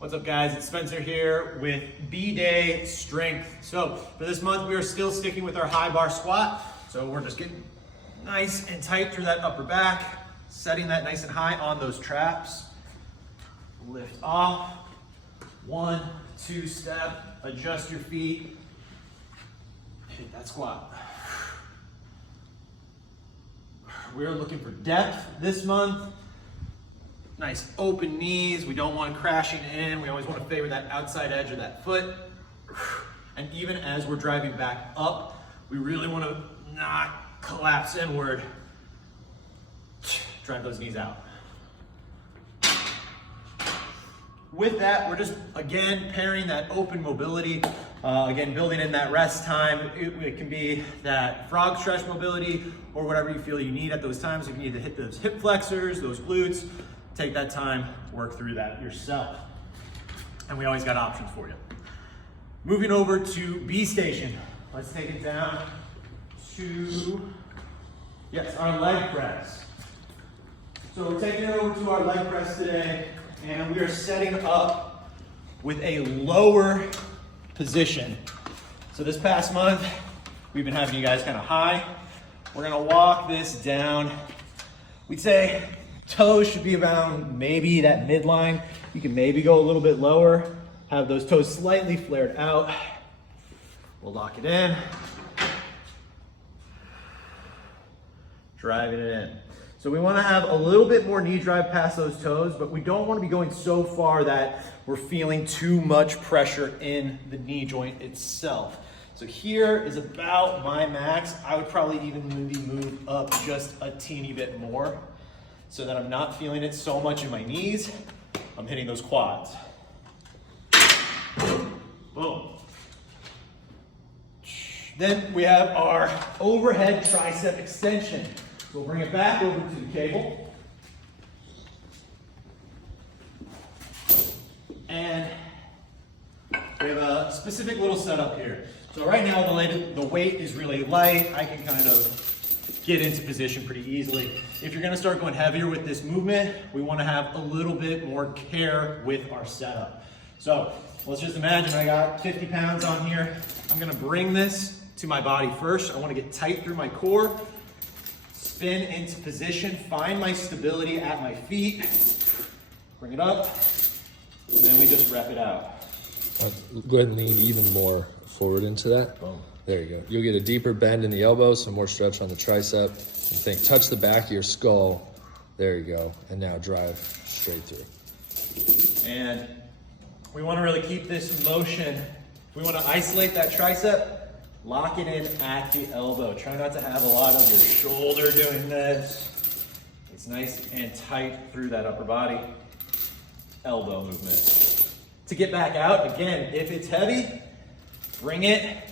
What's up guys, it's Spencer here with B-Day Strength. So for this month, we are still sticking with our high bar squat. So we're just getting nice and tight through that upper back, setting that nice and high on those traps. Lift off, 1, 2 step, adjust your feet, hit that squat. We're looking for depth this month. Nice open knees. We don't want crashing in. We always want to favor that outside edge of that foot. And even as we're driving back up, we really want to not collapse inward. Drive those knees out. With that, we're just, again, pairing that open mobility. Again, building in that rest time. It can be that frog stretch mobility or whatever you feel you need at those times. If you need to hit those hip flexors, those glutes, take that time, work through that yourself. And we always got options for you. Moving over to B station. Let's take it down to, yes, our leg press. So we're taking it over to our leg press today, and we are setting up with a lower position. So this past month, we've been having you guys kind of high. We're gonna walk this down. We'd say toes should be around maybe that midline. You can maybe go a little bit lower, have those toes slightly flared out. We'll lock it in. Driving it in. So we want to have a little bit more knee drive past those toes, but we don't want to be going so far that we're feeling too much pressure in the knee joint itself. So here is about my max. I would probably even maybe move up just a teeny bit more so that I'm not feeling it so much in my knees. I'm hitting those quads. Boom. Then we have our overhead tricep extension. We'll bring it back over to the cable. And we have a specific little setup here. So right now the weight is really light. I can kind of get into position pretty easily. If you're gonna start going heavier with this movement, we wanna have a little bit more care with our setup. So let's just imagine I got 50 pounds on here. I'm gonna bring this to my body first. I wanna get tight through my core. Spin into position, find my stability at my feet, bring it up, and then we just rep it out. Go ahead and lean even more forward into that. Boom. There you go. You'll get a deeper bend in the elbow, some more stretch on the tricep. And think, touch the back of your skull. There you go. And now drive straight through. And we want to really keep this in motion. If we want to isolate that tricep, lock it in at the elbow. Try not to have a lot of your shoulder doing this. It's nice and tight through that upper body. Elbow movement. To get back out, again, if it's heavy, bring it,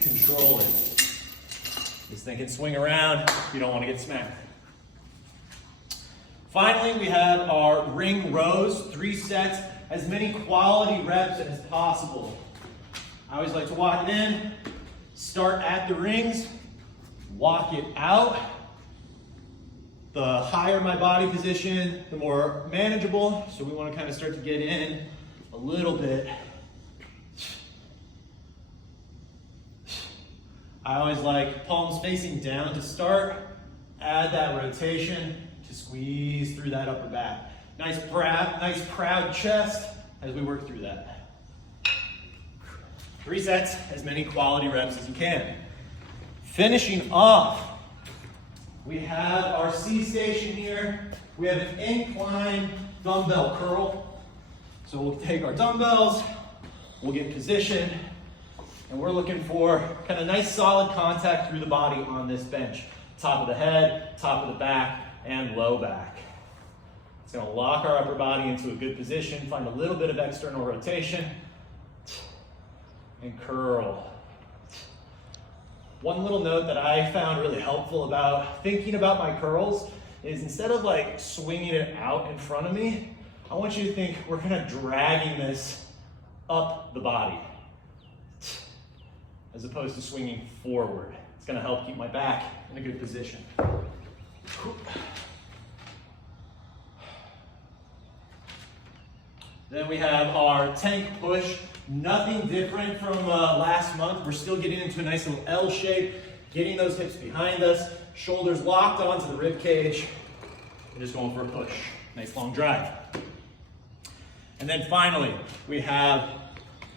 control it. This thing can swing around. You don't want to get smacked. Finally, we have our ring rows, 3 sets, as many quality reps as possible. I always like to walk it in, start at the rings, walk it out. The higher my body position, the more manageable. So we want to kind of start to get in a little bit. I always like palms facing down to start. Add that rotation to squeeze through that upper back. Nice proud chest as we work through that. 3 sets, as many quality reps as you can. Finishing off, we have our C station here. We have an incline dumbbell curl. So we'll take our dumbbells, we'll get positioned, and we're looking for kind of nice solid contact through the body on this bench. Top of the head, top of the back, and low back. It's gonna lock our upper body into a good position, find a little bit of external rotation, and curl. One little note that I found really helpful about thinking about my curls is instead of like swinging it out in front of me, I want you to think we're kind of dragging this up the body as opposed to swinging forward. It's gonna help keep my back in a good position. Then we have our tank push. Nothing different from last month. We're still getting into a nice little L shape, getting those hips behind us, shoulders locked onto the rib cage. We're just going for a push. Nice long drive. And then finally, we have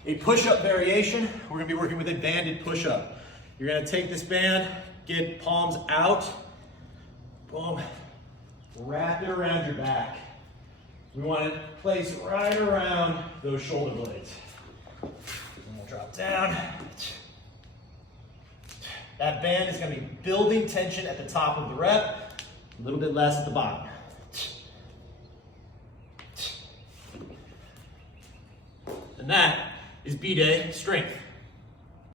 a push-up variation. We're gonna be working with a banded push-up. You're gonna take this band, get palms out, boom, wrap it around your back. We want it placed right around those shoulder blades. And we'll drop down. That band is gonna be building tension at the top of the rep, a little bit less at the bottom. And that is B-Day strength.